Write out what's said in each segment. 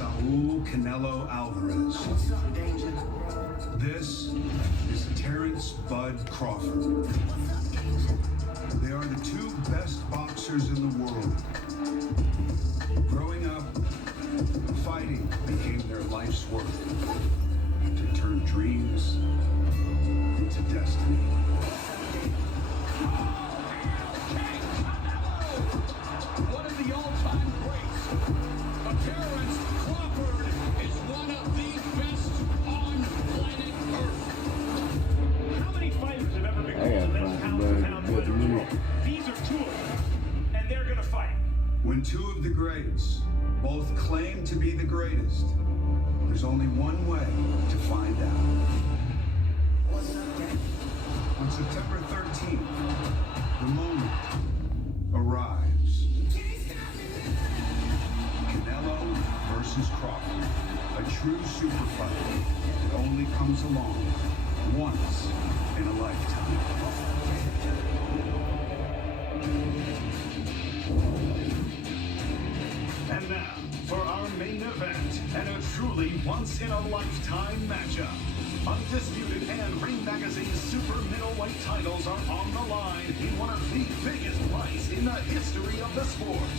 Saul Canelo Alvarez. This is Terrence Bud Crawford. They are the two best boxers in the world. Growing up, fighting became their life's work to turn dreams into destiny. One of the all-time greats, Terrence Crawford, is one of the best on planet Earth. How many fighters have ever been called the best pound-for-pound fighter in the world? These are two of them, and they're going to fight. When two of the greats both claim to be the greatest, there's only one way to find out. On September 13th, the moment arrives. Canelo versus Crawford, a true super fight that only comes along once in a lifetime. And now, for our main event, and a truly once-in-a-lifetime matchup. Undisputed and Ring Magazine's super middleweight titles are on the line in one of the biggest fights in the history of the sport.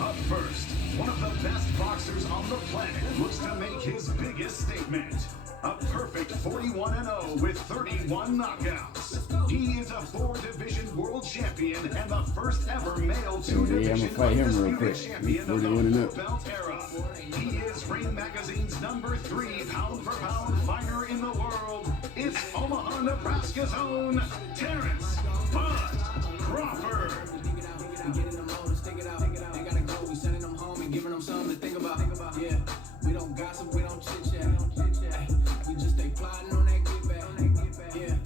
Up first, one of the best boxers on the planet looks to make his biggest statement. A perfect 41-0 with 31 knockouts. He is a 4-division world champion and the first ever male 2-division undisputed champion of the full belt era. He is Ring Magazine's number 3 pound-for-pound fighter in the world. It's Omaha, Nebraska's own Terrence Bud Crawford. Sending them home and giving them something to think about. Yeah, we don't gossip, we don't chit chat. We just stay plotting on that get back. Yeah,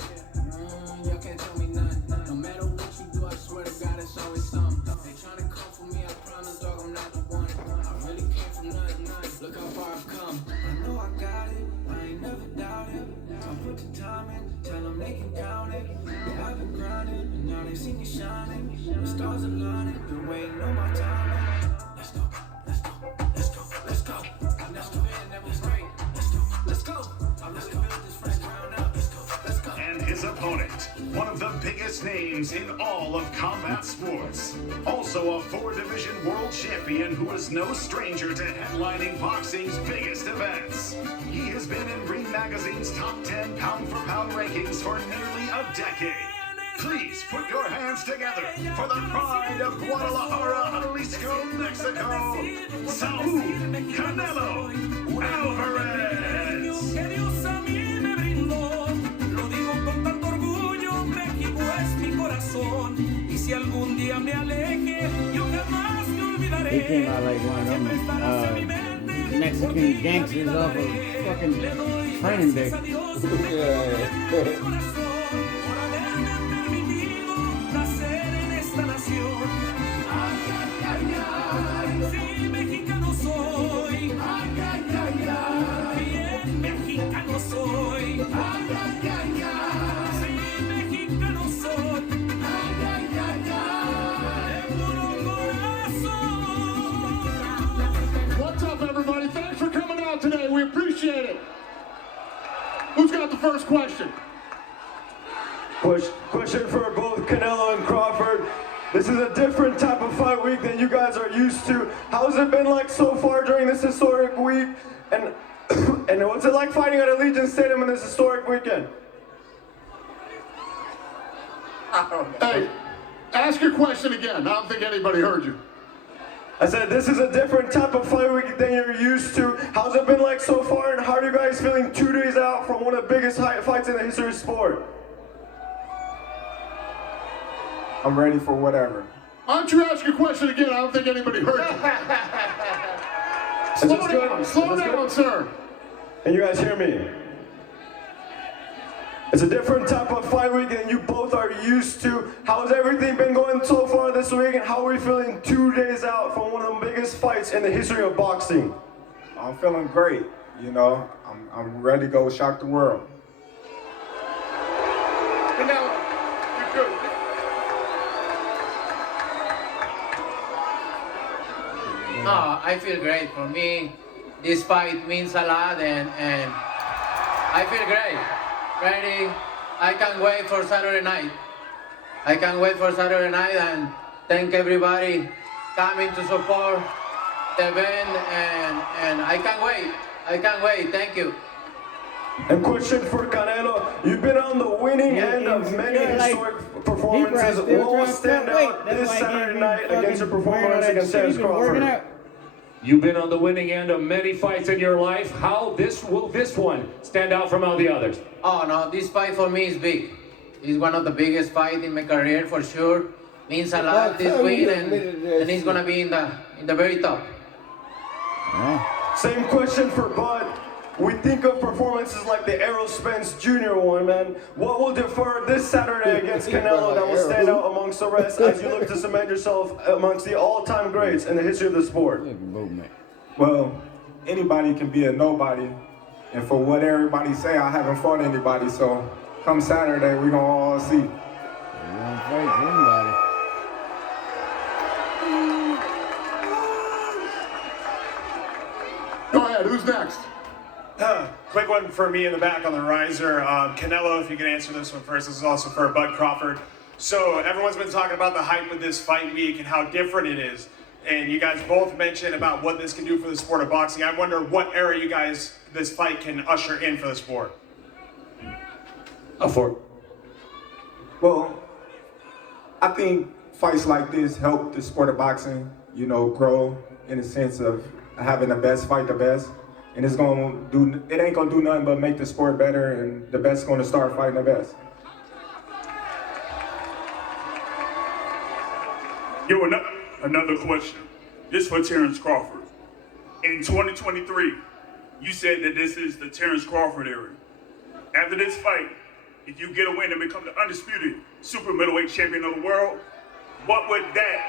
y'all can't tell me nothing. No matter what you do, I swear to God, it's always something. They trying to come for me, I promise, dog, I'm not the one. I really came from nothing. Look how far I've come. I know I got it, I ain't never doubted. I put the time in, tell them they can count it. I've been grinding, and now they see me shining. The stars aligning, been waiting on my time. Let's go, let's go, let's go, let's go. I never been, never straight. Let's go. I'm ready to build this fresh ground up. Let's go. And his opponent, one of the biggest names in all of combat sports. Also a 4-division world champion who is no stranger to headlining boxing's biggest events. He has been in Ring Magazine's top 10 pound-for-pound rankings for nearly a decade. Please put your hands together for the pride of Guadalajara, Jalisco, Mexico, Saul Canelo Alvarez. Que Dios a mí me brindó, lo digo con tanto orgullo, México es mi corazón, y si algún día me aleje, yo jamás me olvidaré. He came out like one of them Mexican gangsters off of fucking Training Day. Sí, mexicano soy. Bien mexicano soy. Sí, mexicano soy. De puro corazón. What's up, everybody? Thanks for coming out today. We appreciate it. Who's got the first question? Question for both Canelo and Crawford. This is a different type of fight week than you guys are used to. How's it been like so far during this historic week? And and what's it like fighting at Allegiant Stadium in this historic weekend? Hey, ask your question again. I don't think anybody heard you. I said this is a different type of fight week than you're used to. How's it been like so far, and how are you guys feeling 2 days out from one of the biggest fights in the history of sport? I'm ready for whatever. Why don't you ask your question again? I don't think anybody heard you. Slow down, sir. And you guys hear me? It's a different type of fight week than you both are used to. How's everything been going so far this week, and how are we feeling 2 days out from one of the biggest fights in the history of boxing? I'm feeling great. You know, I'm ready to go shock the world. Canelo, you're good. No, I feel great. For me, this fight means a lot, and I feel great. Ready? I can't wait for Saturday night. I can't wait for Saturday night, and thank everybody coming to support the event, and I can't wait. I can't wait. Thank you. And question for Canelo, you've been on the winning end of many historic performances. What will stand out this Saturday night against your performance against Terence Crawford? You've been on the winning end of many fights in your life. How will this one stand out from all the others? Oh no, this fight for me is big. It's one of the biggest fights in my career for sure. Means a lot this win, and it's gonna be in the very top. Same question for Bud. We think of performances like the Errol Spence Jr. one, man. What will differ this Saturday against Canelo that will stand out amongst the rest as you look to cement yourself amongst the all-time greats in the history of the sport? Well, anybody can be a nobody. And for what everybody say, I haven't fought anybody. So come Saturday, we're going to all see. You won't fight somebody. Go ahead, who's next? Quick one for me in the back on the riser. Canelo, if you can answer this one first. This is also for Bud Crawford. So everyone's been talking about the hype of this fight week and how different it is. And you guys both mentioned about what this can do for the sport of boxing. I wonder what era you guys, this fight can usher in for the sport. Well, I think fights like this help the sport of boxing, you know, grow in the sense of having the best fight the best. And it ain't gonna do nothing but make the sport better, and the best gonna start fighting the best. Yo, another question. This for Terence Crawford. In 2023, you said that this is the Terence Crawford era. After this fight, if you get a win and become the undisputed super middleweight champion of the world, what would that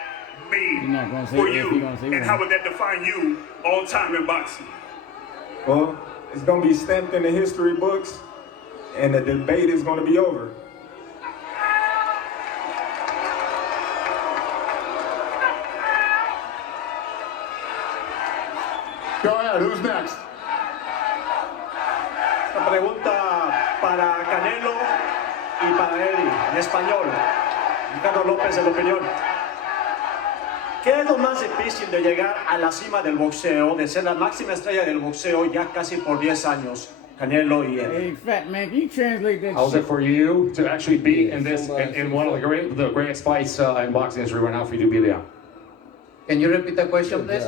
mean for you? And how would that define you all time in boxing? Well, it's gonna be stamped in the history books, and the debate is gonna be over. Go ahead, who's next? Esta pregunta para Canelo y para Eddie, en español. Ricardo López, en opinión. ¿Qué es lo más difícil de llegar a la cima del boxeo, de ser la máxima estrella del boxeo ya casi por 10 años? Canelo y Eddie. Hey, fat man, can you translate that How's shit? it for you to actually be in this, in one of the greatest fights in boxing history right now for you to be there? Can you repeat the question, please?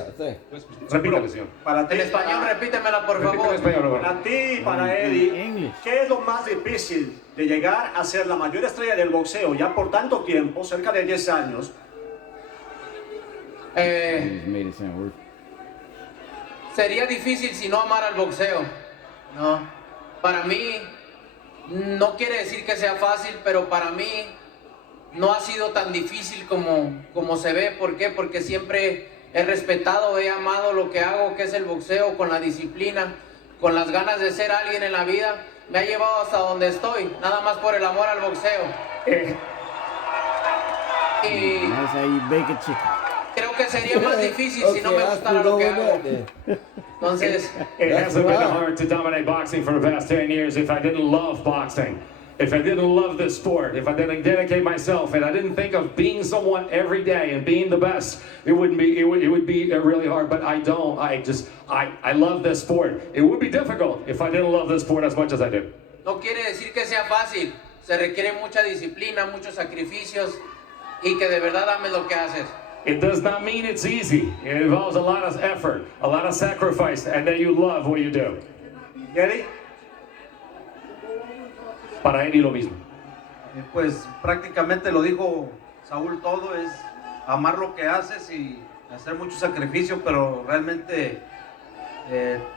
Repítale, señor. Para ti, En español, repítemela, por Repítelo en favor. español, para ti y para Eddie, ¿qué es lo más difícil de llegar a ser la mayor estrella del boxeo ya por tanto tiempo, cerca de 10 años? Sería difícil si no amara el boxeo, ¿no? Para mí, no quiere decir que sea fácil, pero para mí no ha sido tan difícil como se ve. ¿Por qué? Porque siempre he respetado, he amado lo que hago, que es el boxeo, con la disciplina, con las ganas de ser alguien en la vida. Me ha llevado hasta donde estoy, nada más por el amor al boxeo. Y That's how you bake a chicken. creo que sería más difícil si no me gustara lo que hago. Entonces, It hasn't been hard to dominate boxing for the past 10 years if I didn't love boxing. If I didn't love this sport, if I didn't dedicate myself, and I didn't think of being someone every day and being the best, it would be really hard. But I don't. I love this sport. It would be difficult if I didn't love this sport as much as I do. no quiere decir que sea fácil. Se requiere mucha disciplina, muchos sacrificios y que de verdad ames lo que haces. It does not mean it's easy. It involves a lot of effort, a lot of sacrifice, and that you love what you do. Eddie, Para Eddie lo mismo. Pues prácticamente lo dijo Saúl todo, es amar lo que haces y hacer mucho sacrificio, pero realmente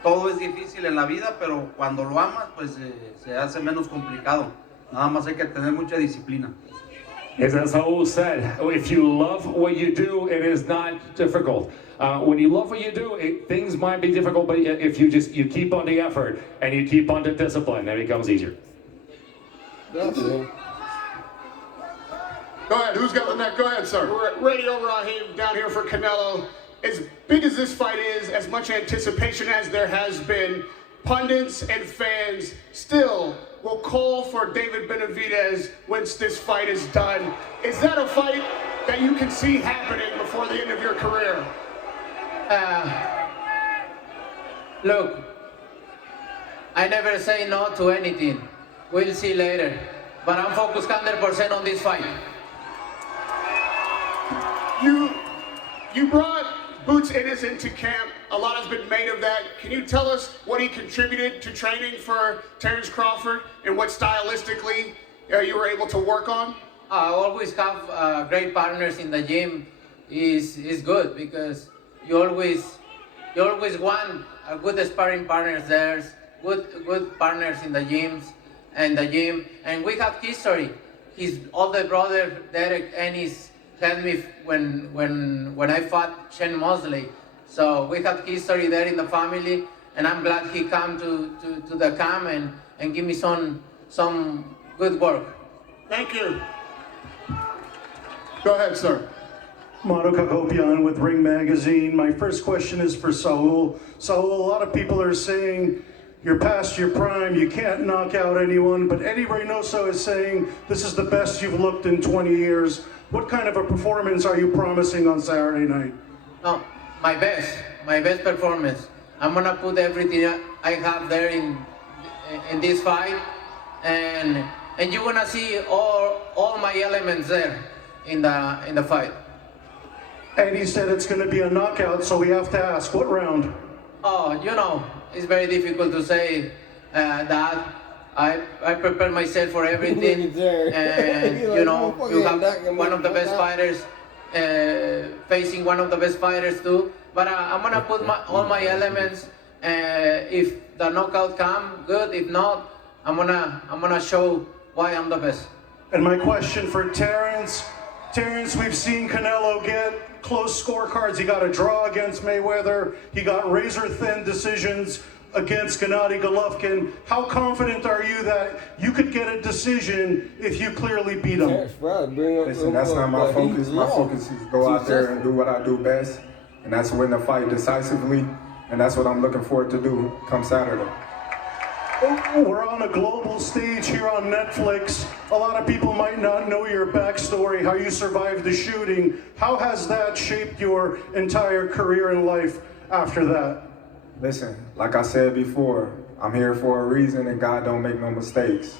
todo es difícil en la vida, pero cuando lo amas pues se hace menos complicado. Nada más hay que tener mucha disciplina. As Saul said, if you love what you do, it is not difficult. When you love what you do, things might be difficult, but if you keep on the effort and you keep on the discipline, then it becomes easier. Go ahead, who's got the neck? Go ahead, sir. Radio Raheem down here for Canelo. as big as this fight is, as much anticipation as there has been, pundits and fans still will call for David Benavidez once this fight is done. Is that a fight that you can see happening before the end of your career? Look, I never say no to anything. We'll see later. But I'm focused 100% on this fight. You brought Boots Ennis into camp. A lot has been made of that. Can you tell us what he contributed to training for Terence Crawford and what stylistically you were able to work on? I always have great partners in the gym. Is good because you always want a good sparring partners there, good partners in the gyms and the gym. And we have history. His older brother Derek Ennis helped me when I fought Shane Mosley. So we have history there in the family, and I'm glad he come to the camp and give me some good work. Thank you. Go ahead, sir. Mano Cacopian with Ring Magazine. My first question is for Saul. Saul, a lot of people are saying you're past your prime, you can't knock out anyone, but Eddie Reynoso is saying this is the best you've looked in 20 years. What kind of a performance are you promising on Saturday night? No, my best performance. I'm gonna put everything I have there in this fight, and you're gonna see all my elements there in the fight. And he said it's going to be a knockout, so we have to ask, what round? Oh, you know, it's very difficult to say that. I prepare myself for everything, and you know, you have one of the best fighters facing one of the best fighters too. But I'm gonna put all my elements. If the knockout come, good. If not, I'm gonna show why I'm the best. And my question for Terence. Terence, we've seen Canelo get close scorecards. He got a draw against Mayweather. He got razor-thin decisions against Gennady Golovkin. How confident are you that you could get a decision if you clearly beat him? Listen, that's not my focus. My focus is go out there and do what I do best, and that's win the fight decisively, and that's what I'm looking forward to do come Saturday. We're on a global stage here on Netflix. A lot of people might not know your backstory, how you survived the shooting. How has that shaped your entire career and life after that? Listen, like I said before, I'm here for a reason, and God don't make no mistakes.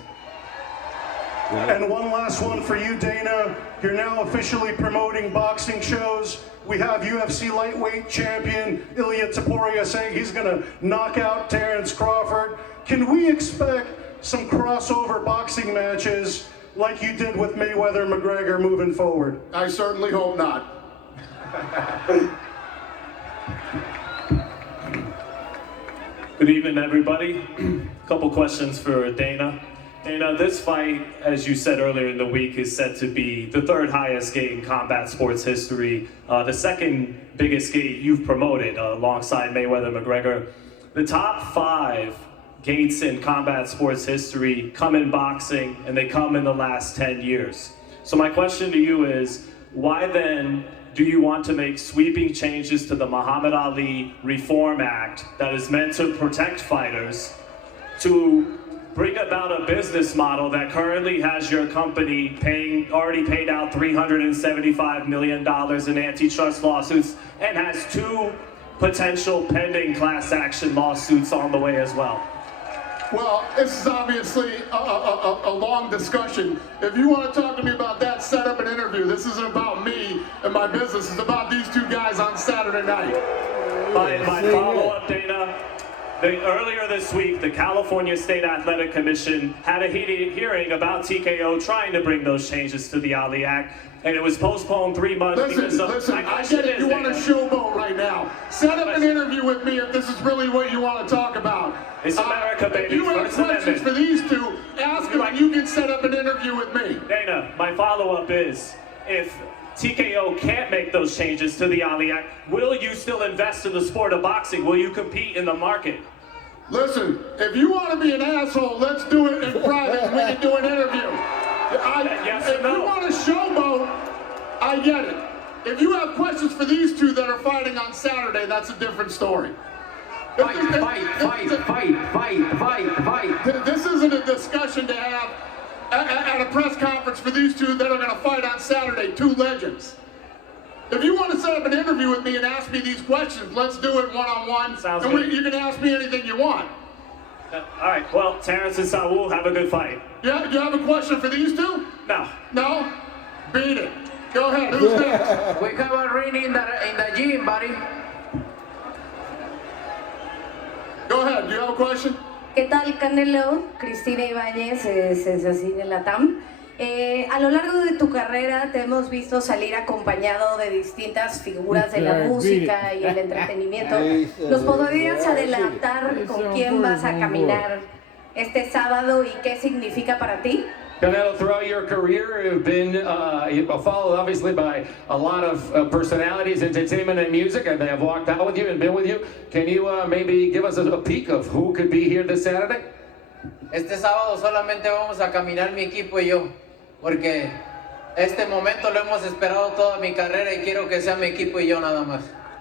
And one last one for you, Dana. You're now officially promoting boxing shows. We have UFC lightweight champion Ilya Topuria saying he's gonna knock out Terence Crawford. Can we expect some crossover boxing matches like you did with Mayweather-McGregor moving forward? I certainly hope not. Good evening, everybody. A couple questions for Dana. Dana, this fight, as you said earlier in the week, is set to be the third highest gate in combat sports history, the second biggest gate you've promoted alongside Mayweather-McGregor. The top 5 gates in combat sports history come in boxing, and they come in the last 10 years. So my question to you is, why then do you want to make sweeping changes to the Muhammad Ali Reform Act that is meant to protect fighters to bring about a business model that currently has your company already paid out $375 million in antitrust lawsuits and has 2 potential pending class action lawsuits on the way as well? Well, this is obviously a long discussion. If you want to talk to me about that, set up an interview. This isn't about me and my business. It's about these 2 guys on Saturday night. My follow-up, Dana. Earlier this week, the California State Athletic Commission had a heated hearing about TKO trying to bring those changes to the Ali Act, and it was postponed 3 months. Listen, I get it. You want to showboat right now. Set up an interview with me if this is really what you want to talk about. It's America, baby. If you have questions for these 2, ask them and you can set up an interview with me. Dana, my follow-up is, if TKO can't make those changes to the Ali Act, will you still invest in the sport of boxing? Will you compete in the market? Listen, if you want to be an asshole, let's do it in private and we can do an interview. Yes or no? If you want to showboat, I get it. If you have questions for these two that are fighting on Saturday, that's a different story. Fight. This isn't a discussion to have at a press conference for these two that are going to fight on Saturday, two legends. If you want to set up an interview with me and ask me these questions, let's do it one-on-one. Sounds and good. You can ask me anything you want. All right, well, Terrence and Saul, have a good fight. Yeah, you have a question for these two? No. No? Beat it. Go ahead, who's next? We have a ring in the gym, buddy. Go ahead, do you have a question? ¿Qué tal, Canelo? Cristina Ibáñez, es así de la TAM. A lo largo de tu carrera te hemos visto salir acompañado de distintas figuras de la música y el entretenimiento. ¿Nos podrías adelantar con quién vas a caminar este sábado y qué significa para ti? Canelo, throughout your career, you've been followed obviously by a lot of personalities, entertainment and music, and they have walked out with you and been with you. Can you maybe give us a peek of who could be here this Saturday? Este sábado solamente vamos a caminar mi equipo y yo, porque este momento lo hemos esperado toda mi carrera y quiero que sea mi equipo y yo nada más.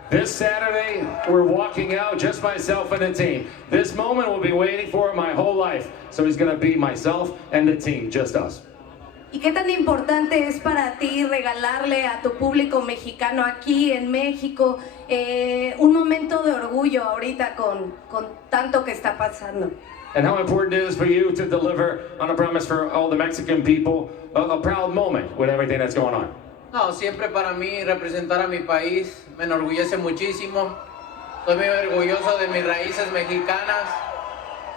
This Saturday, we're walking out, just myself and the team. This moment we'll be waiting for my whole life. So he's going to be myself and the team, just us. ¿Y qué tan importante es para ti regalarle a tu público mexicano aquí en México un momento de orgullo ahorita con tanto que está pasando? And how important it is for you to deliver on a promise for all the Mexican people, a proud moment with everything that's going on. No, siempre para mí representar a mi país me enorgullece muchísimo. Estoy muy orgulloso de mis raíces mexicanas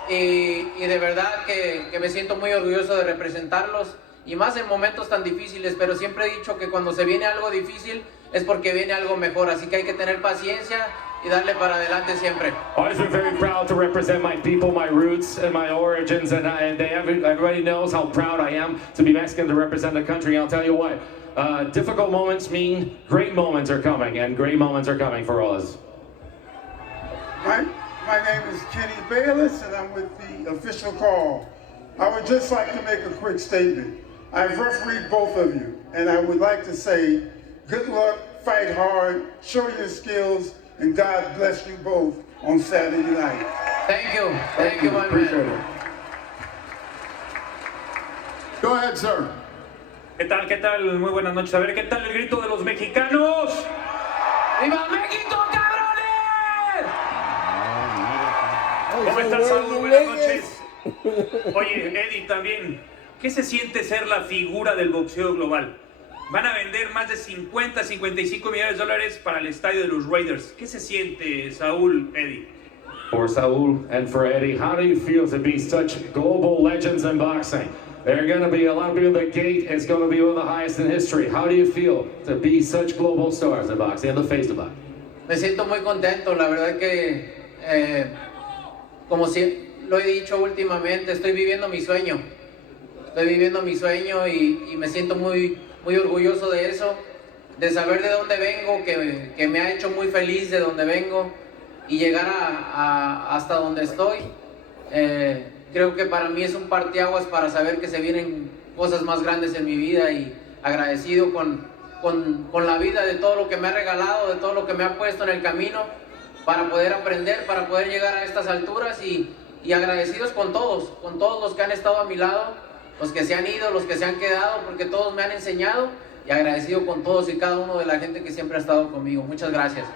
y de verdad que me siento muy orgulloso de representarlos y más en momentos tan difíciles, pero siempre he dicho que cuando se viene algo difícil es porque viene algo mejor, así que hay que tener paciencia y darle para adelante siempre. Always been very proud to represent my people, my roots, and my origins, and everybody knows how proud I am to be Mexican, to represent the country. I'll tell you what, difficult moments mean great moments are coming, and great moments are coming for us. My name is Kenny Bayless, and I'm with the official call. I would just like to make a quick statement. I've refereed both of you, and I would like to say, good luck, fight hard, show your skills, and God bless you both on Saturday night. Thank you, my man. Go ahead, sir. ¿Qué tal? ¿Qué tal? Muy buenas noches. A ver, ¿qué tal el grito de los mexicanos? ¡Viva México, cabrones! ¿Cómo estás, Saúl? Buenas noches. Oye, Eddie, también, ¿qué se siente ser la figura del boxeo global? Van a vender más de 50, 55 millones de dólares para el estadio de los Raiders. ¿Qué se siente, Saúl, Eddie? For Saul and for Eddie, how do you feel to be such global legends in boxing? There are going to be a lot of people. The gate is going to be one of the highest in history. How do you feel to be such global stars in boxing and the face of boxing? Me siento muy contento, la verdad que, como si lo he dicho últimamente, estoy viviendo mi sueño. Estoy viviendo mi sueño y me siento muy orgulloso de eso, de saber de dónde vengo, que me ha hecho muy feliz de dónde vengo y llegar hasta donde estoy. Creo que para mí es un parteaguas para saber que se vienen cosas más grandes en mi vida y agradecido con la vida de todo lo que me ha regalado, de todo lo que me ha puesto en el camino para poder aprender, para poder llegar a estas alturas y agradecidos con todos los que han estado a mi lado, los que se han ido, los que se han quedado, porque todos me han enseñado y agradecido con todos y cada uno de la gente que siempre ha estado conmigo. Muchas gracias.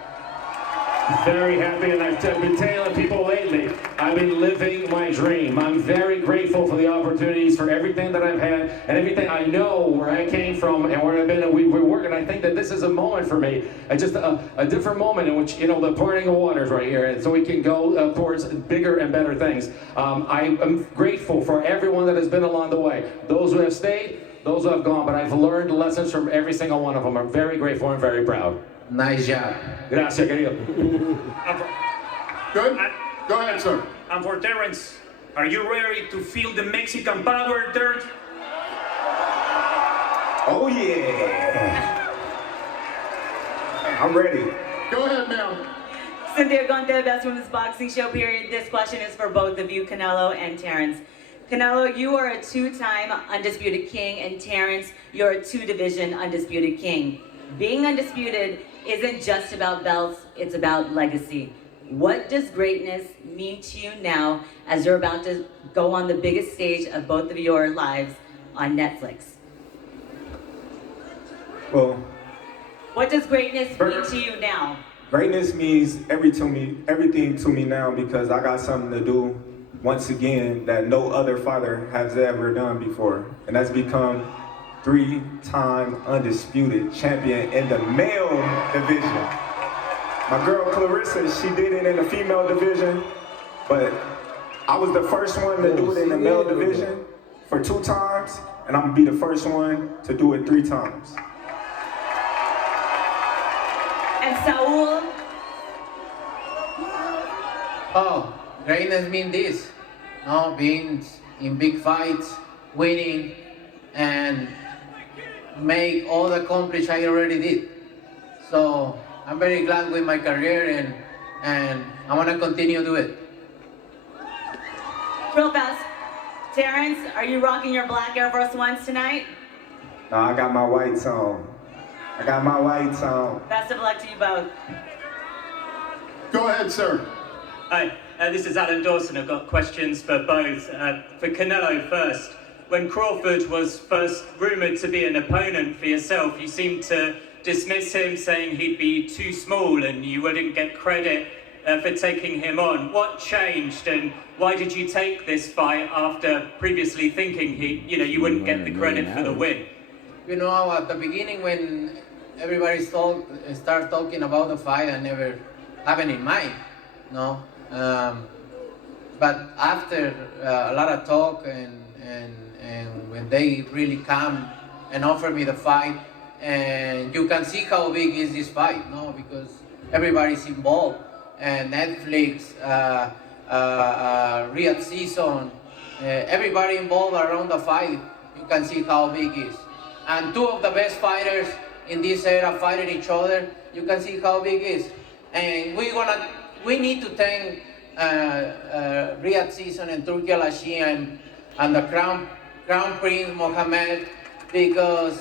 Very happy, and I've been telling people lately, I've been living my dream. I'm very grateful for the opportunities, for everything that I've had, and everything I know where I came from and where I've been, and we're working. I think that this is a moment for me, just a different moment in which, you know, the parting of waters right here, and so we can go towards bigger and better things. I am grateful for everyone that has been along the way, those who have stayed, those who have gone, but I've learned lessons from every single one of them. I'm very grateful and very proud. Nice job. Gracias, querido. Good? Go ahead, sir. And for Terrence, are you ready to feel the Mexican power, Terrence? Oh, yeah. I'm ready. Go ahead, ma'am. Cynthia Gonte, Best Women's Boxing Show, period. This question is for both of you, Canelo and Terrence. Canelo, you are a two-time undisputed king, and Terrence, you're a two-division undisputed king. being undisputed isn't just about belts, it's about legacy. What does greatness mean to you now as you're about to go on the biggest stage of both of your lives on Netflix? Well, what does greatness mean to you now? Greatness means everything to me now because I got something to do once again that no other fighter has ever done before. And that's become 3-time undisputed champion in the male division. My girl Clarissa, she did it in the female division, but I was the first one to do it in the male division for 2 times, and I'm gonna be the first one to do it 3 times. And Saul? Oh, greatness means this, no, being in big fights, winning, and make all the accomplishments I already did. So I'm very glad with my career, and I want to continue to do it. Real fast, Terrence, are you rocking your black Air Force Ones tonight? No, I got my whites on. I got my whites on. Best of luck to you both. Go ahead, sir. Hi, this is Alan Dawson. I've got questions for both. For Canelo first, when Crawford was first rumoured to be an opponent for yourself, you seemed to dismiss him, saying he'd be too small and you wouldn't get credit for taking him on. What changed, and why did you take this fight after previously thinking you wouldn't get the credit for the win? You know, at the beginning when everybody started talking about the fight, I never have it in mind, no. But after a lot of talk and when they really come and offer me the fight, and you can see how big is this fight, no, because everybody's involved, and Netflix, Riyadh season, everybody involved around the fight. You can see how big it is, and 2 of the best fighters in this era fighting each other. You can see how big it is, and we need to thank Riyadh season and Turkey Al-Ashia and the Crown Prince Mohammed, because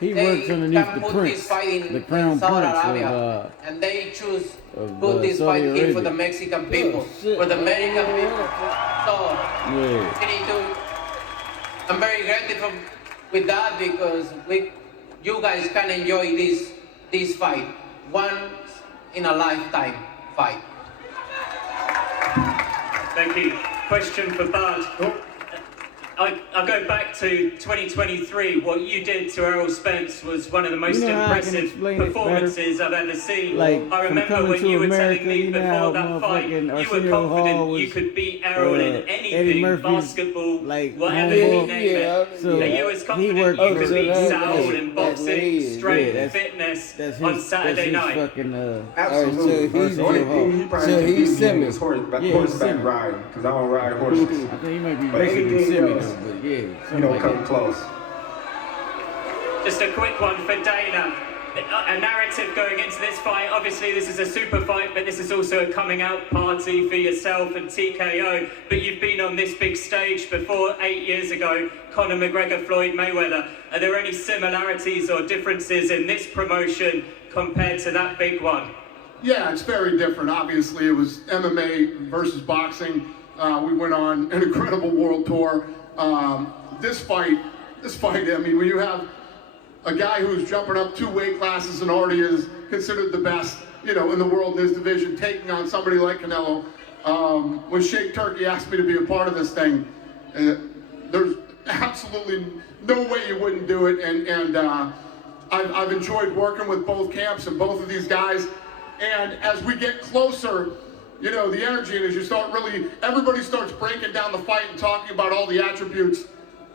he works underneath the prince, the crown Saudi prince Arabia, and they choose put this fight here for the Mexican people, for the American people. So we need to. I'm very grateful with that because you guys can enjoy this fight, once in a lifetime fight. Thank you. Question for Bud. I'll go back to 2023. What you did to Errol Spence was one of the most impressive performances I've ever seen. Like, I remember when you were telling me before that fight, you were confident you could beat Errol in anything, basketball, whatever you name it. So you was confident you could beat Saul in boxing, strength, fitness on Saturday night. Absolutely. So he's semi. Horseback riding, because I don't ride horses. I think he might be but basically semi else, though, but yeah. You don't come close. Just a quick one for Dana. A narrative going into this fight. Obviously, this is a super fight, but this is also a coming out party for yourself and TKO. But you've been on this big stage before 8 years ago, Conor McGregor, Floyd Mayweather. Are there any similarities or differences in this promotion compared to that big one? Yeah, it's very different. Obviously, it was MMA versus boxing. We went on an incredible world tour. This fight, I mean, when you have a guy who's jumping up 2 weight classes and already is considered the best, in the world in this division, taking on somebody like Canelo. When Sheikh Turkey asked me to be a part of this thing, there's absolutely no way you wouldn't do it. And I've enjoyed working with both camps and both of these guys. And as we get closer, the energy, and as you start everybody starts breaking down the fight and talking about all the attributes,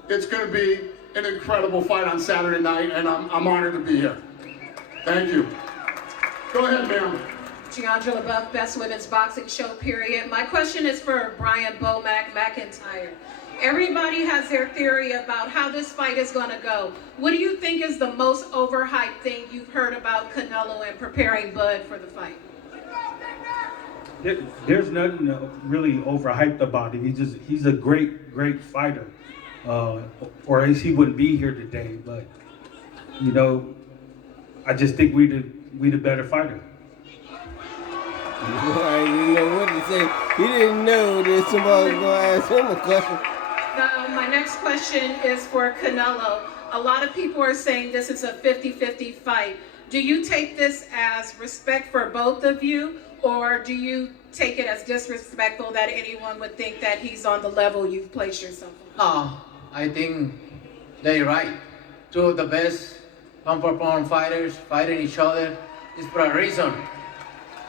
it's going to be an incredible fight on Saturday night, and I'm honored to be here. Thank you. Go ahead, ma'am. Giandra LaBeouf, Best Women's Boxing Show, period. My question is for Brian Bomac McIntyre. Everybody has their theory about how this fight is going to go. What do you think is the most overhyped thing you've heard about Canelo and preparing Bud for the fight? There's nothing really overhyped about him. He's a great fighter. Or else he wouldn't be here today. But you know, I just think we the better fighter. Boy, he didn't know what to say. He didn't know that somebody was going to ask him a question. Now, my next question is for Canelo. A lot of people are saying this is a 50-50 fight. Do you take this as respect for both of you, or do you take it as disrespectful that anyone would think that he's on the level you've placed yourself on? No, I think they're right. Two of the best pound-for-pound fighters fighting each other is for a reason.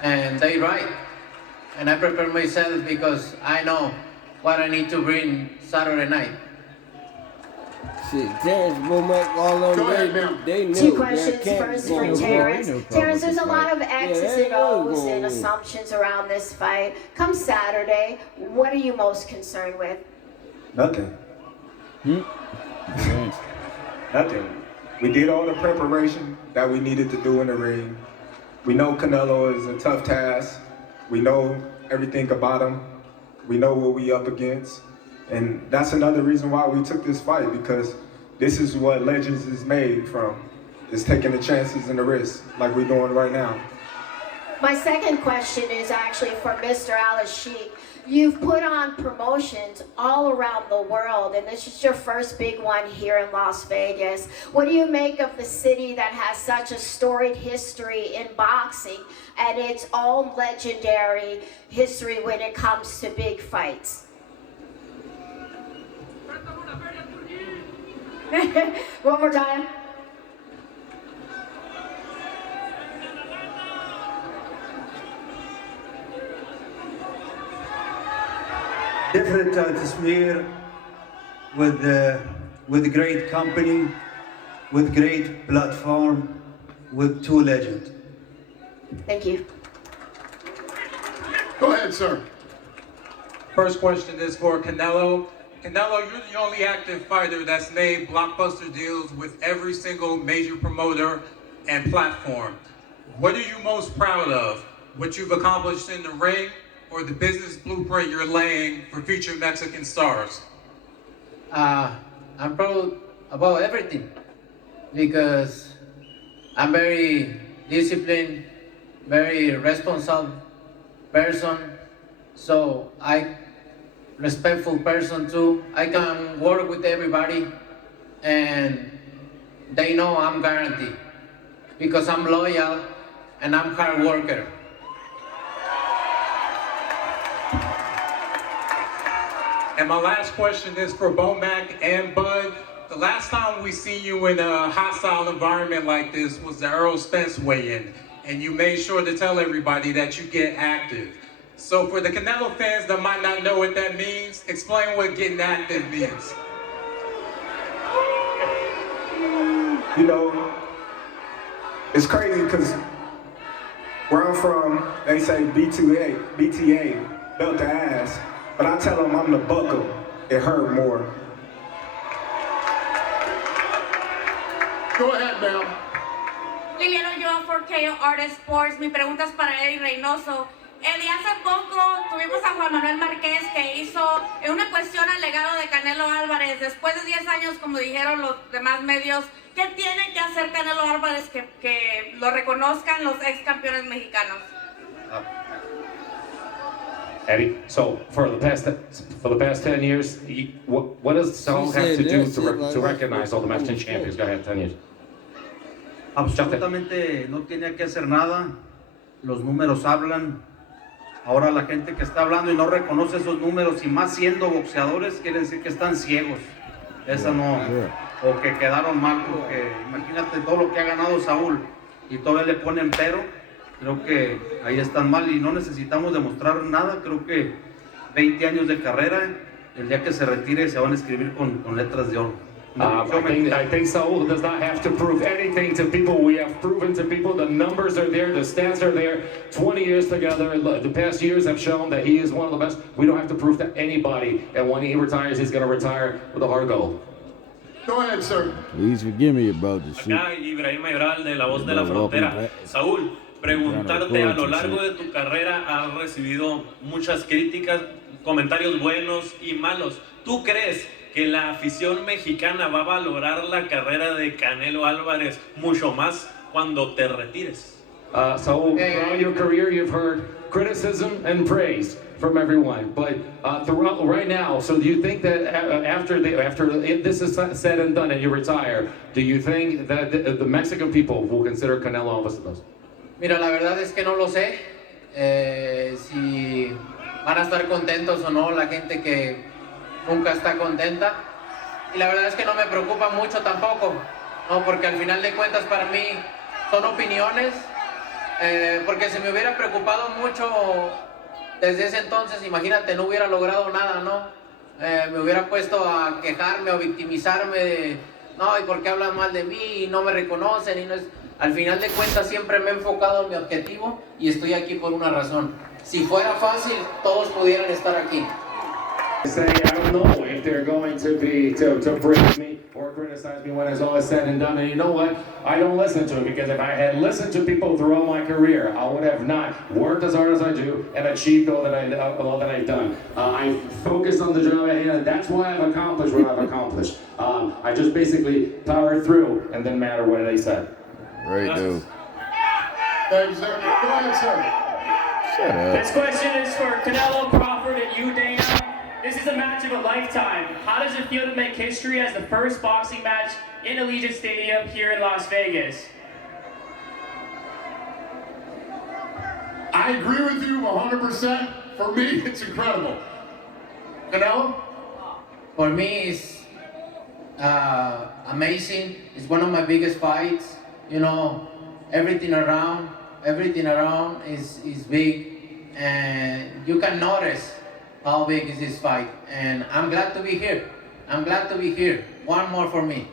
And they're right. And I prepare myself because I know what I need to bring Saturday night. Shit, Terrence Womack, all of them, they know. Two questions. First for Terrence. Terrence, there's a lot of X's and O's and assumptions around this fight. Come Saturday, what are you most concerned with? Nothing. Nothing. We did all the preparation that we needed to do in the ring. We know Canelo is a tough task. We know everything about him. We know what we up against. And that's another reason why we took this fight, because this is what Legends is made from, is taking the chances and the risks like we're doing right now. My second question is actually for Mr. Al-Sheikh. You've put on promotions all around the world, and this is your first big one here in Las Vegas. What do you make of the city that has such a storied history in boxing and its own legendary history when it comes to big fights? One more time. Different atmosphere with a great company, with great platform, with two legends. Thank you. Go ahead, sir. First question is for Canelo. Canelo, you're the only active fighter that's made blockbuster deals with every single major promoter and platform. What are you most proud of? What you've accomplished in the ring, or the business blueprint you're laying for future Mexican stars? I'm proud about everything because I'm very disciplined, very responsible person, so respectful person too. I can work with everybody and they know I'm guaranteed because I'm loyal and I'm hard worker. And my last question is for Bomac and Bud. The last time we see you in a hostile environment like this was the Earl Spence weigh-in, and you made sure to tell everybody that you get active. So for the Canelo fans that might not know what that means, explain what getting active means. You know, it's crazy because where I'm from, they say BTA, belt the ass. But I tell them I'm the buckle, it hurt more. Go ahead, ma'am. Liliana Ulloa for KO Art Sports. Mi pregunta es para Eddie Reynoso. Eddie, hace poco tuvimos a Juan Manuel Márquez que hizo una cuestión al legado de Canelo Álvarez. Después de 10 años, como dijeron los demás medios, ¿qué tiene que hacer Canelo Álvarez que lo reconozcan los ex campeones mexicanos? Eddie, so for the past 10 years, what does Saul have to do to recognize all the Mexican champions? Go ahead, 10 years. Absolutamente no tenía que hacer nada. Los números hablan. Ahora la gente que está hablando y no reconoce esos números, y más siendo boxeadores, quiere decir que están ciegos. Esa no, o que quedaron mal, porque imagínate todo lo que ha ganado Saúl y todavía le ponen pero. Creo que ahí están mal y no necesitamos demostrar nada. Creo que 20 años de carrera, el día que se retire se van a escribir con letras de oro. I think Saul does not have to prove anything to people. We have proven to people, the numbers are there, the stats are there. 20 years together, the past years have shown that he is one of the best. We don't have to prove to anybody, and when he retires, he's going to retire with a hard goal. Go ahead, sir. Please forgive me about this shit. Acá Ibrahim Mayoral de La Voz de la Frontera. Saúl, preguntarte, a lo largo de tu carrera has recibido muchas críticas, comentarios buenos y malos. ¿Tú crees que la afición mexicana va a valorar la carrera de Canelo Álvarez mucho más cuando te retires? So throughout your career, you've heard criticism and praise from everyone, but throughout right now, so do you think that after this is said and done and you retire, do you think that the Mexican people will consider Canelo ambassadors? Mira, la verdad es que no lo sé, si van a estar contentos o no la gente que nunca está contenta, y la verdad es que no me preocupa mucho tampoco, no, porque al final de cuentas para mí son opiniones, porque si me hubiera preocupado mucho desde ese entonces, imagínate, no hubiera logrado nada, ¿no? Me hubiera puesto a quejarme o victimizarme de, no, ¿y por qué hablan mal de mí? Y no me reconocen, y no es... Al final de cuentas siempre me he enfocado en mi objetivo y estoy aquí por una razón. Si fuera fácil, todos pudieran estar aquí. Say, I don't know if they're going to praise me or criticize me when it's all said and done. And you know what? I don't listen to it, because if I had listened to people throughout my career, I would have not worked as hard as I do and achieved all that I've done. I focused on the job at hand, and that's why I've accomplished what I've accomplished. I just basically powered through and didn't matter what they said. Great dude. Thank you, sir. Go ahead, sir. Shut up. This question is for Canelo, Crawford, and you, Dana. This is a match of a lifetime. How does it feel to make history as the first boxing match in Allegiant Stadium here in Las Vegas? I agree with you 100%. For me, it's incredible. Canelo? For me, it's amazing. It's one of my biggest fights. You know, everything around is big, and you can notice how big is this fight. And I'm glad to be here. I'm glad to be here. One more for me.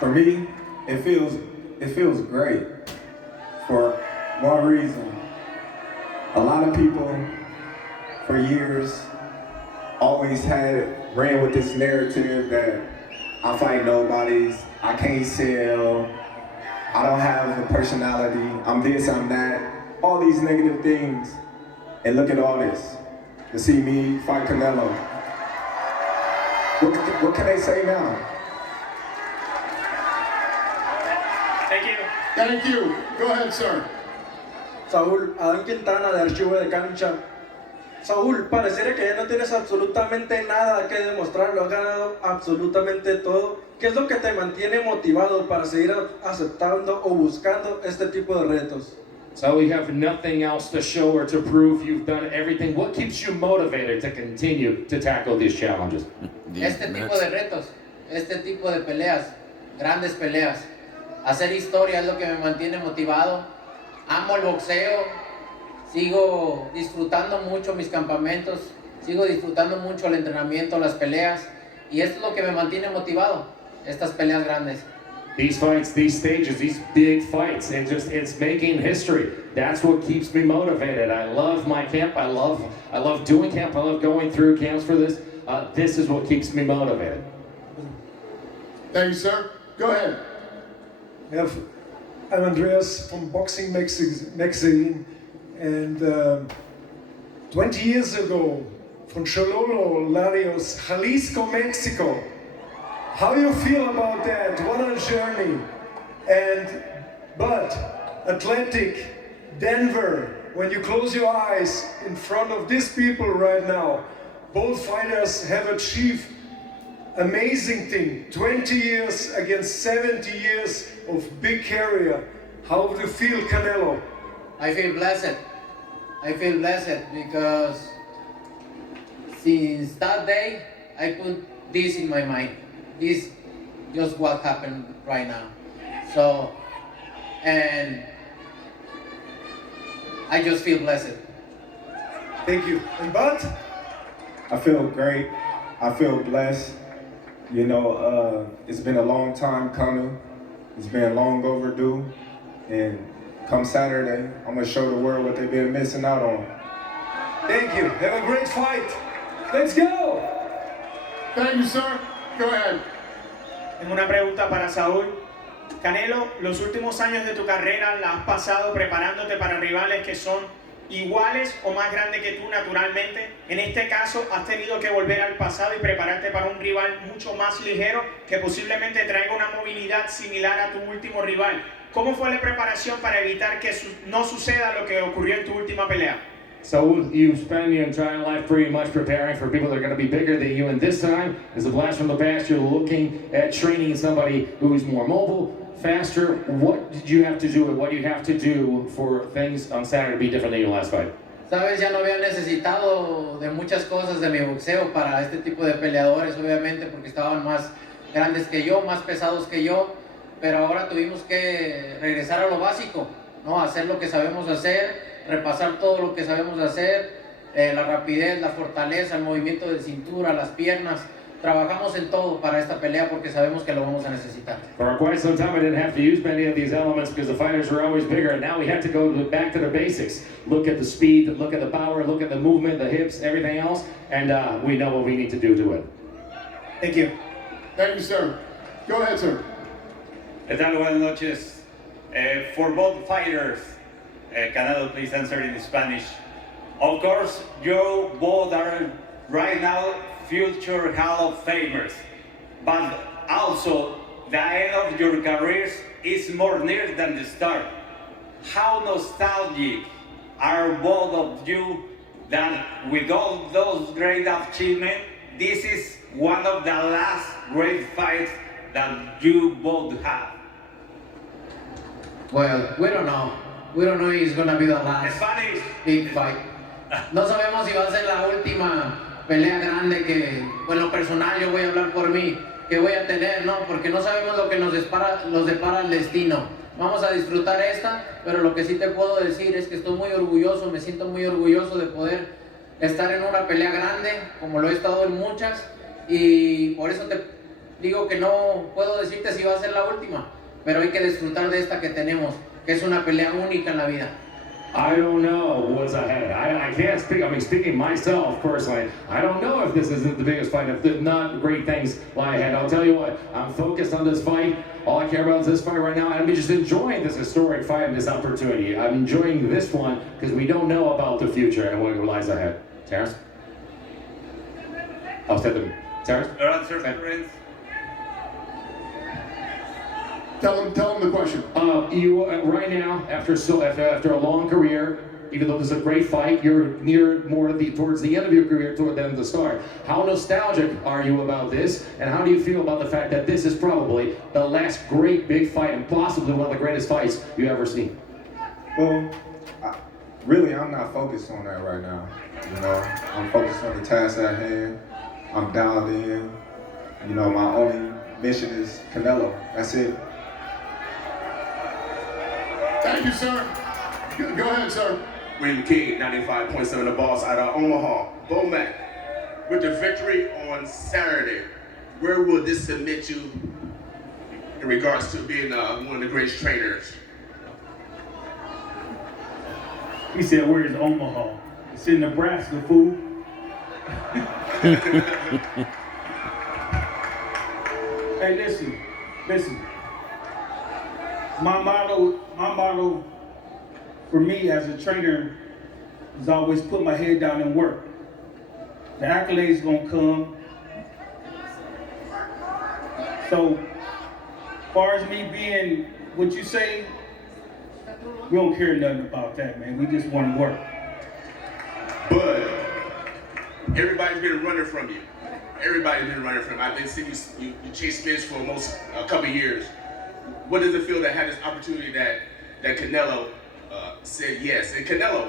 For me, it feels great for one reason. A lot of people for years always ran with this narrative that I fight nobodies, I can't sell, I don't have a personality, I'm this, I'm that, all these negative things. And look at all this, to see me fight Canelo. What can they say now? Thank you. Thank you. Go ahead, sir. Saúl, Adán Quintana de Archivo de Cancha. Saúl, pareciera que ya no tienes absolutamente nada que demostrar, lo has ganado absolutamente todo. ¿Qué es lo que te mantiene motivado para seguir aceptando o buscando este tipo de retos? So we have nothing else to show or to prove. You've done everything. What keeps you motivated to continue to tackle these challenges? Este tipo de retos, este tipo de peleas, grandes peleas. Hacer historia es lo que me mantiene motivado. Amo el boxeo, sigo disfrutando mucho mis campamentos, sigo disfrutando mucho el entrenamiento, las peleas, y esto es lo que me mantiene motivado, estas peleas grandes. These fights, these stages, these big fights, it's making history. That's what keeps me motivated. I love my camp. I love doing camp. I love going through camps for this. This is what keeps me motivated. Thank you, sir. Go ahead. I'm Andreas from Boxing Magazine, and 20 years ago, from Chololo, Larios, Jalisco, Mexico. How do you feel about that? What a journey. But Atlantic, Denver, when you close your eyes in front of these people right now, both fighters have achieved amazing thing. 20 years against 70 years of big career. How do you feel, Canelo? I feel blessed. I feel blessed because since that day, I put this in my mind. This just what happened right now. So, and I just feel blessed. Thank you. And Bud? I feel great. I feel blessed. You know, it's been a long time coming. It's been long overdue. And come Saturday, I'm gonna show the world what they've been missing out on. Thank you. Have a great fight. Let's go. Thank you, sir. Go ahead. Tengo una pregunta para Saúl. Canelo, los últimos años de tu carrera la has pasado preparándote para rivales que son iguales o más grandes que tú naturalmente. En este caso, has tenido que volver al pasado y prepararte para un rival mucho más ligero que posiblemente traiga una movilidad similar a tu último rival. ¿Cómo fue la preparación para evitar que no suceda lo que ocurrió en tu última pelea? So you spend your entire life pretty much preparing for people that are going to be bigger than you, and this time, as a blast from the past, you're looking at training somebody who's more mobile, faster. What did you have to do, and what do you have to do for things on Saturday to be different than your last fight? Sabes, ya no había necesitado de muchas cosas de mi boxeo para este tipo de peleadores, obviamente, porque estaban más grandes que yo, más pesados que yo, pero ahora tuvimos que regresar a lo básico, ¿no? Hacer lo que sabemos hacer, repasar todo lo que sabemos hacer, la rapidez, la fortaleza, el movimiento de cintura, las piernas. Trabajamos en todo para esta pelea porque sabemos que lo vamos a necesitar. For quite some time, I didn't have to use many of these elements because the fighters were always bigger, and now we had to go back to the basics. Look at the speed, look at the power, look at the movement, the hips, everything else, and we know what we need to do to win. Thank you. Thank you, sir. Go ahead, sir. ¿Qué tal? Buenas noches. For both fighters, Canelo, please answer in Spanish. Of course, you both are right now future Hall of Famers, but also the end of your careers is more near than the start. How nostalgic are both of you that with all those great achievements, this is one of the last great fights that you both have? Well, we don't know. We don't know if it's gonna be the last big fight. No sabemos si va a ser la última pelea grande que, bueno, lo personal yo voy a hablar por mí, que voy a tener, ¿no? Porque no sabemos lo que nos depara el destino. Vamos a disfrutar esta, pero lo que sí te puedo decir es que estoy muy orgulloso, me siento muy orgulloso de poder estar en una pelea grande, como lo he estado en muchas, y por eso te digo que no puedo decirte si va a ser la última, pero hay que disfrutar de esta que tenemos, que es una pelea única en la vida. I don't know what's ahead. I can't speak. I mean, speaking myself personally, I don't know if this isn't the biggest fight. If not great things lie ahead. I'll tell you what, I'm focused on this fight. All I care about is this fight right now. I'm just enjoying this historic fight and this opportunity. I'm enjoying this one because we don't know about the future and what lies ahead. Terrence? I'll set them. Terrence? Your answer, friends. Tell him the question. You right now, after a long career, even though this is a great fight, you're near more towards the end of your career than the start. How nostalgic are you about this, and how do you feel about the fact that this is probably the last great big fight and possibly one of the greatest fights you've ever seen? Well, really, I'm not focused on that right now. You know, I'm focused on the task at hand. I'm dialed in. You know, my only mission is Canelo. That's it. Thank you, sir. Go ahead, sir. William King, 95.7 The Boss out of Omaha. Bomac, with the victory on Saturday, where will this submit you in regards to being one of the greatest trainers? He said, where is Omaha? It's in Nebraska, fool. Hey, listen. My motto for me as a trainer is always put my head down and work. The accolades gonna come. So, as far as me being what you say, we don't care nothing about that, man. We just want to work. But everybody's been running from you. Everybody's been running from you. I've been seeing you chase Spence for almost a couple years. What does it feel to have this opportunity that Canelo said yes? And Canelo,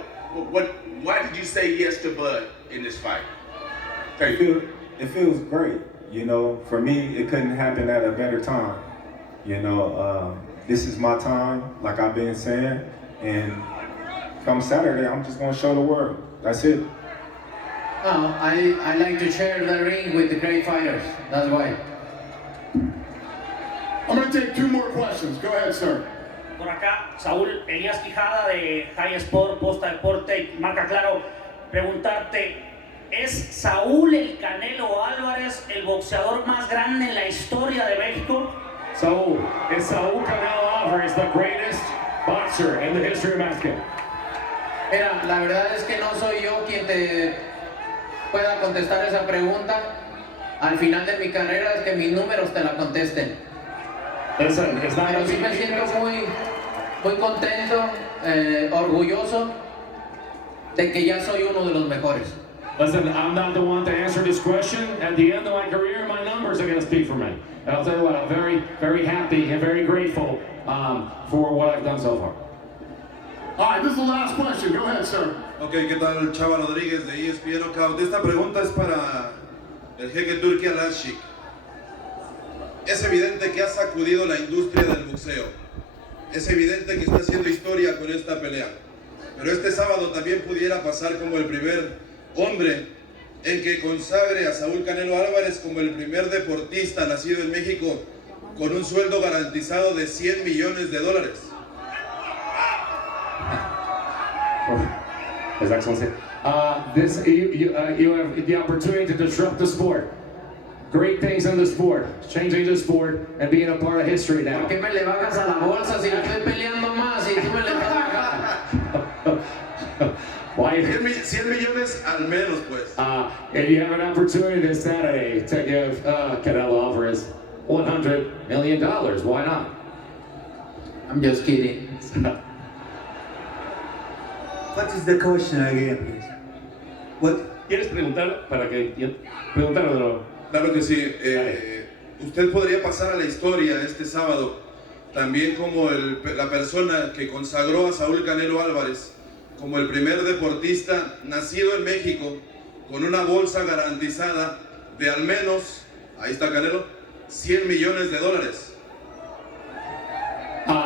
why did you say yes to Bud in this fight? It feels great. You know, for me, it couldn't happen at a better time. You know, this is my time, like I've been saying, and come Saturday, I'm just gonna show the world. That's it. I like to share the ring with the great fighters. That's why. I'm going to take two more questions. Go ahead, sir. Por acá, Saúl Elías Quijada de High Sport, Posta Deporte, Marca Claro, preguntarte, ¿es Saúl el Canelo Álvarez el boxeador más grande en la historia de México? Saúl, is Saúl Canelo Álvarez the greatest boxer in the history of Mexico? Mira, la verdad es que no soy yo quien te pueda contestar esa pregunta. Al final de mi carrera es que mis números te la contesten. Pero sí me siento muy contento, orgulloso de que ya soy uno de los mejores. Listen, I'm not the one to answer this question. At the end of my career, my numbers are going to speak for me. And I'll tell you what, I'm very, very happy and very grateful for what I've done so far. All right, this is the last question. Go ahead, sir. Ok, ¿qué tal? Chava Rodríguez de ESPN Knockout. Esta pregunta es para el jeque Turki Al-Ashik. Es evidente que ha sacudido la industria del boxeo. Es evidente que está haciendo historia con esta pelea. Pero este sábado también pudiera pasar como el primer hombre en que consagre a Saúl Canelo Álvarez como el primer deportista nacido en México con un sueldo garantizado de $100 millones. His Excellency, you have the opportunity to disrupt the sport. Great things in the sport, changing the sport and being a part of history now. ¿Por qué me le bajas a la bolsa si no estoy peleando más y tú me le estás bajando? 100 millones al menos, pues. And you have an opportunity this Saturday to give Canelo Alvarez $100 million. Why not? I'm just kidding. What is the question again, please? What? ¿Quieres preguntar para que preguntarlo de nuevo? Claro que sí. Usted podría pasar a la historia este sábado también como la persona que consagró a Saúl Canelo Álvarez como el primer deportista nacido en México con una bolsa garantizada de al menos, ahí está Canelo, $100 millones.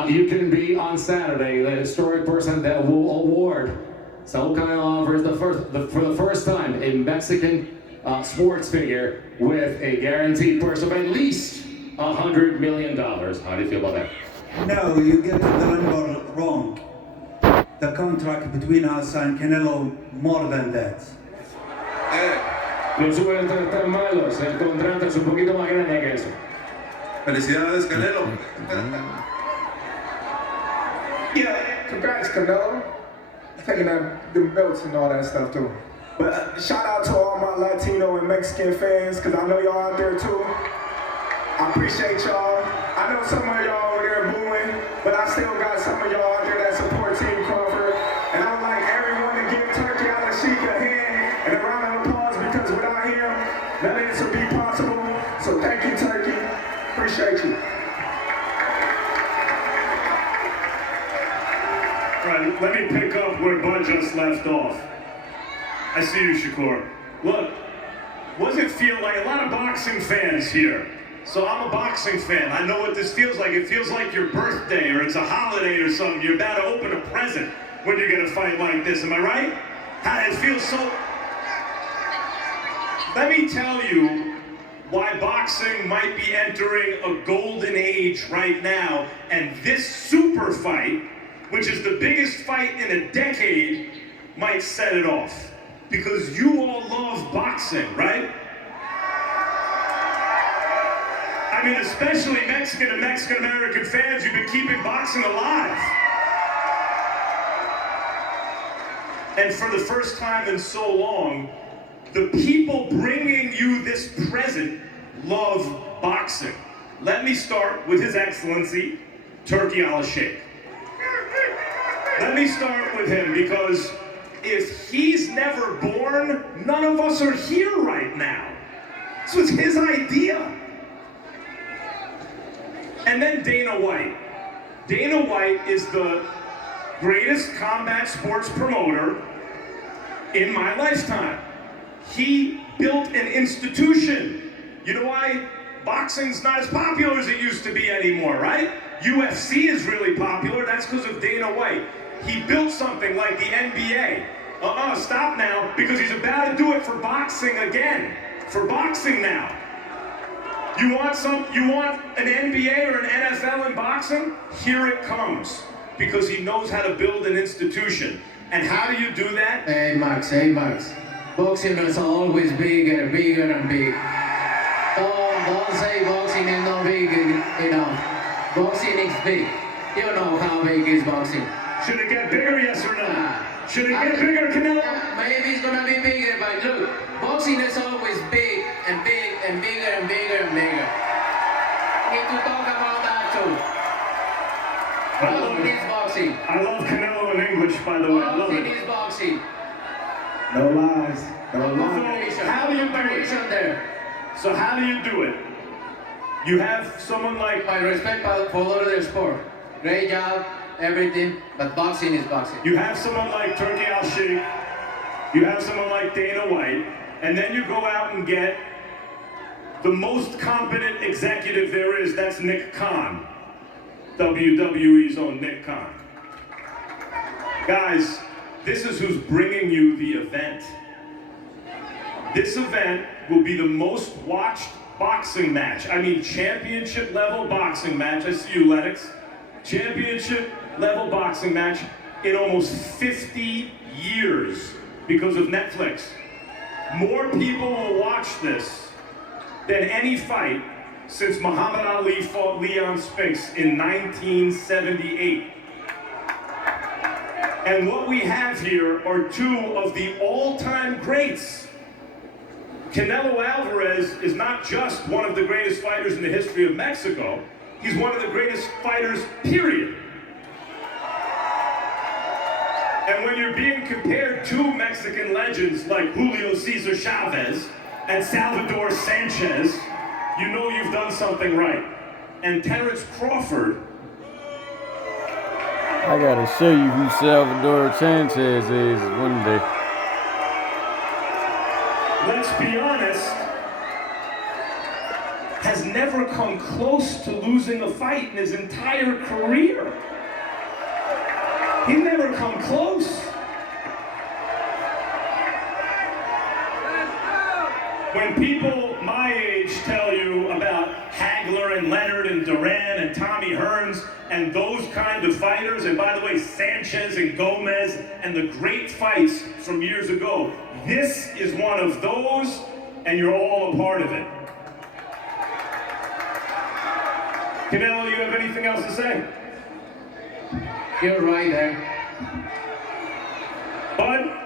You can be on Saturday the historic person that will award Saúl Canelo Alvarez for the first time a Mexican sports figure with a guaranteed purse of at least $100 million. How do you feel about that? No, you get the number wrong. The contract between us and Canelo more than that. Los números están malos, el contrato es un poquito más grande que eso. Felicidades, Canelo. Yeah, congrats, Canelo. Taking them belts and all that stuff too. But shout out to all my Latino and Mexican fans, because I know y'all out there too. I appreciate y'all. I know some of y'all over there booing, but I still got some of y'all out there that support Team Crawford. And I would like everyone to give Turki Al-Ashik a hand and a round of applause, because without him, none of this would be possible. So thank you, Turki. Appreciate you. All right, let me pick up where Bud just left off. I see you, Shakur. Look, what does it feel like? A lot of boxing fans here. So I'm a boxing fan. I know what this feels like. It feels like your birthday or it's a holiday or something. You're about to open a present when you get a fight like this. Am I right? It feels so... Let me tell you why boxing might be entering a golden age right now. And this super fight, which is the biggest fight in a decade, might set it off. Because you all love boxing, right? I mean, especially Mexican and Mexican-American fans, you've been keeping boxing alive. And for the first time in so long, the people bringing you this present love boxing. Let me start with His Excellency, Turki Al-Ashik. Let me start with him, because if he's never born, none of us are here right now. This was his idea. And then Dana White. Dana White is the greatest combat sports promoter in my lifetime. He built an institution. You know why boxing's not as popular as it used to be anymore, right? UFC is really popular. That's because of Dana White. He built something like the NBA. Stop now, because he's about to do it for boxing again. For boxing now. You want an NBA or an NFL in boxing? Here it comes. Because he knows how to build an institution. And how do you do that? Hey Max. Boxing is always bigger and bigger. Don't say boxing is not big enough. Boxing is big. You know how big is boxing. Should it get bigger, yes or no? Should it get bigger, Canelo? Maybe it's gonna be bigger, but look, boxing is always big and big and bigger and bigger and bigger. We need to talk about that too. Boxing is boxing. I love Canelo in English, by the way. I love Boxing it. is boxing. No lies. No lies. So how do you do it? There. So how do you do it? You have someone like... My respect for all the sport. Great job, everything, but boxing is boxing. You have someone like Turki Al-Sheikh, you have someone like Dana White, and then you go out and get the most competent executive there is, that's Nick Khan. WWE's own Nick Khan. Guys, this is who's bringing you the event. This event will be the most watched boxing match. I mean, championship level boxing match. I see you, Lennox. Championship level boxing match in almost 50 years because of Netflix. More people will watch this than any fight since Muhammad Ali fought Leon Spinks in 1978. And what we have here are two of the all-time greats. Canelo Alvarez is not just one of the greatest fighters in the history of Mexico, he's one of the greatest fighters, period. And when you're being compared to Mexican legends like Julio Cesar Chavez and Salvador Sanchez, you know you've done something right. And Terrence Crawford... I gotta show you who Salvador Sanchez is one day. Let's be honest, has never come close to losing a fight in his entire career. He's never come close. When people my age tell you about Hagler and Leonard and Duran and Tommy Hearns and those kind of fighters, and by the way, Sanchez and Gomez and the great fights from years ago, this is one of those, and you're all a part of it. Canelo, you have anything else to say? You're right there. Bud?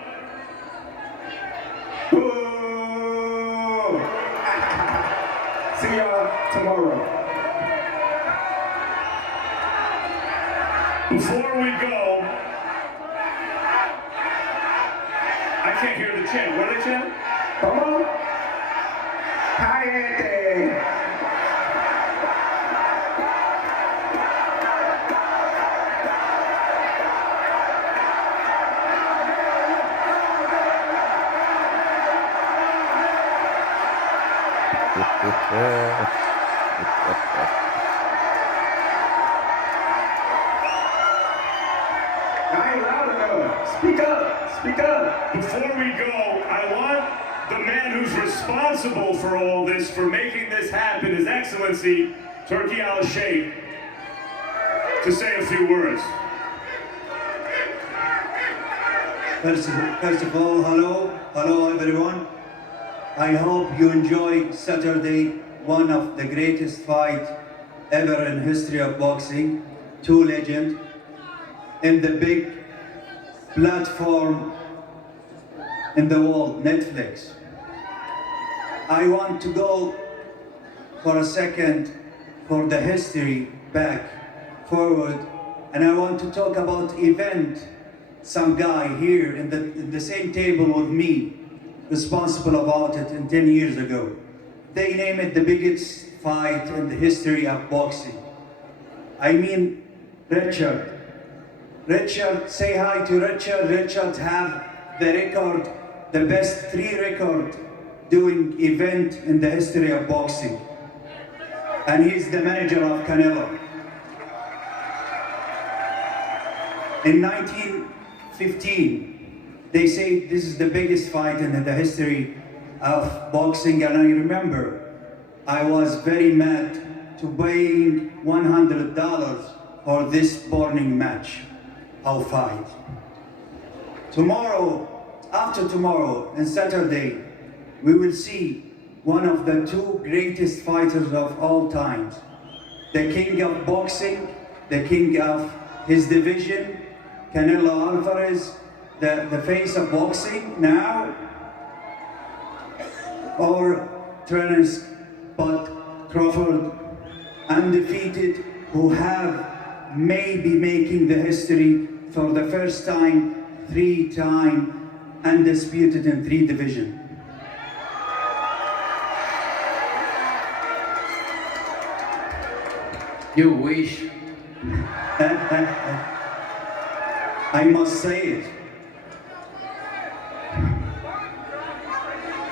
See y'all tomorrow. Before we go, I can't hear the chant. What are they chanting? Come on. Cayete. Speak up, speak up. Before we go, I want the man who's responsible for all this, for making this happen, His Excellency, Turki Al-Sheikh, to say a few words. First of all, hello everyone. I hope you enjoy Saturday, one of the greatest fight ever in history of boxing. Two legends in the big platform in the world, Netflix. I want to go for a second for the history back, forward, and I want to talk about event. Some guy here in the same table with me, responsible about it 10 years ago. They name it the biggest fight in the history of boxing. I mean, Richard. Richard, say hi to Richard. Richard have the record, the best 3 record doing event in the history of boxing. And he's the manager of Canelo. In 1915, they say this is the biggest fight in the history of boxing, and I remember I was very mad to paying $100 for this burning match of fight. Tomorrow, after tomorrow, and Saturday, we will see one of the 2 greatest fighters of all times. The king of boxing, the king of his division, Canelo Alvarez, the face of boxing now. Our trainers, but Crawford, undefeated, who have maybe making the history for the first time, 3-time undisputed in 3 divisions. You wish. I must say it.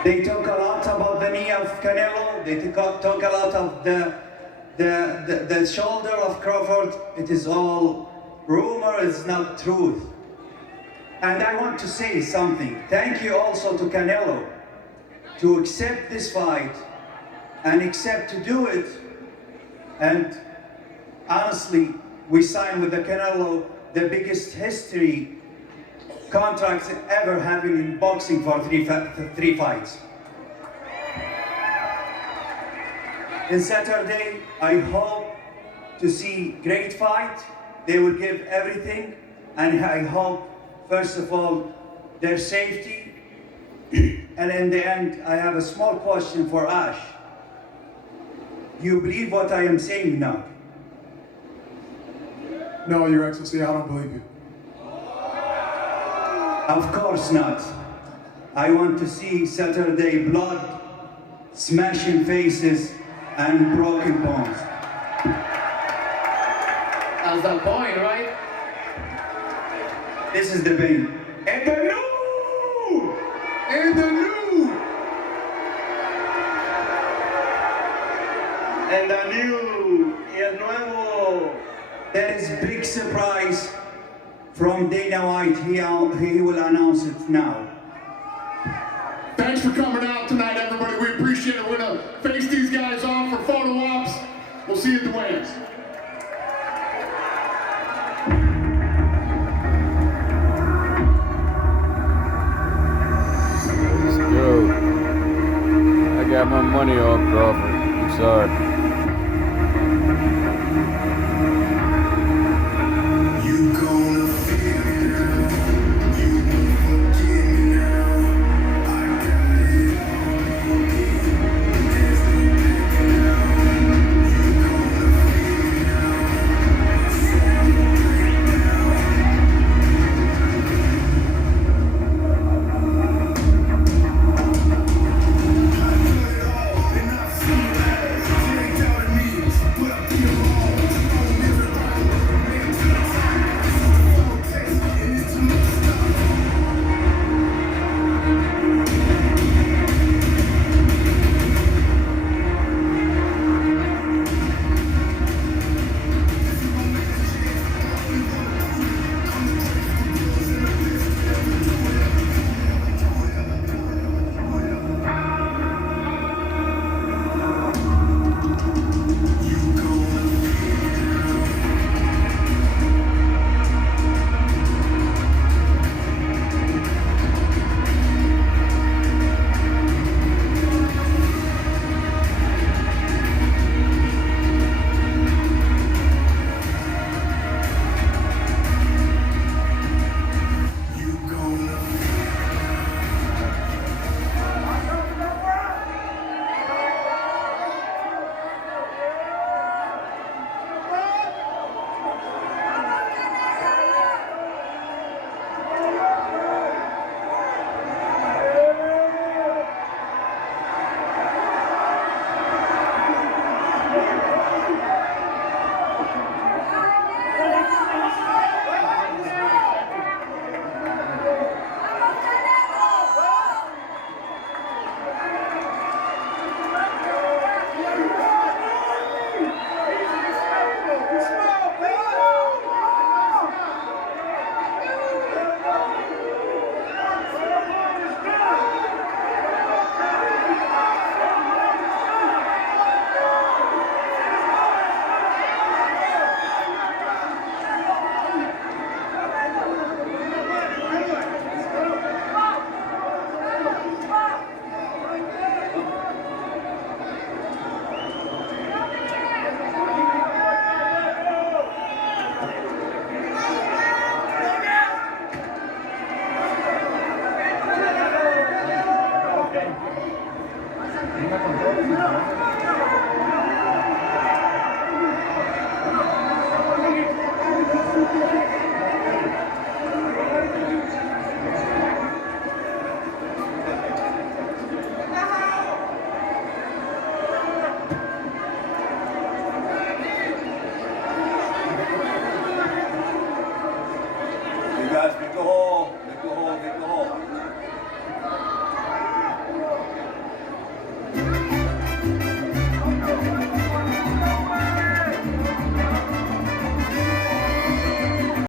They talk a lot about the knee of Canelo. They talk a lot of the shoulder of Crawford. It is all rumor, it's not truth. And I want to say something. Thank you also to Canelo to accept this fight and accept to do it. And honestly, we signed with the Canelo the biggest history contracts ever happened in boxing for 3 fights. In Saturday, I hope to see great fight. They will give everything, and I hope, first of all, their safety. And in the end, I have a small question for Ash. Do you believe what I am saying now? No, Your Excellency, I don't believe you. Of course not. I want to see Saturday blood, smashing faces, and broken bones. That's the point, right? This is the pain. And the new! And the new! And the new, el nuevo. There is big surprise from Dana White. He will announce it now. Thanks for coming out tonight, everybody. We appreciate it. We're going to face these guys off for photo ops. We'll see you at the weigh-ins. Let's go. I got my money on Crawford. I'm sorry.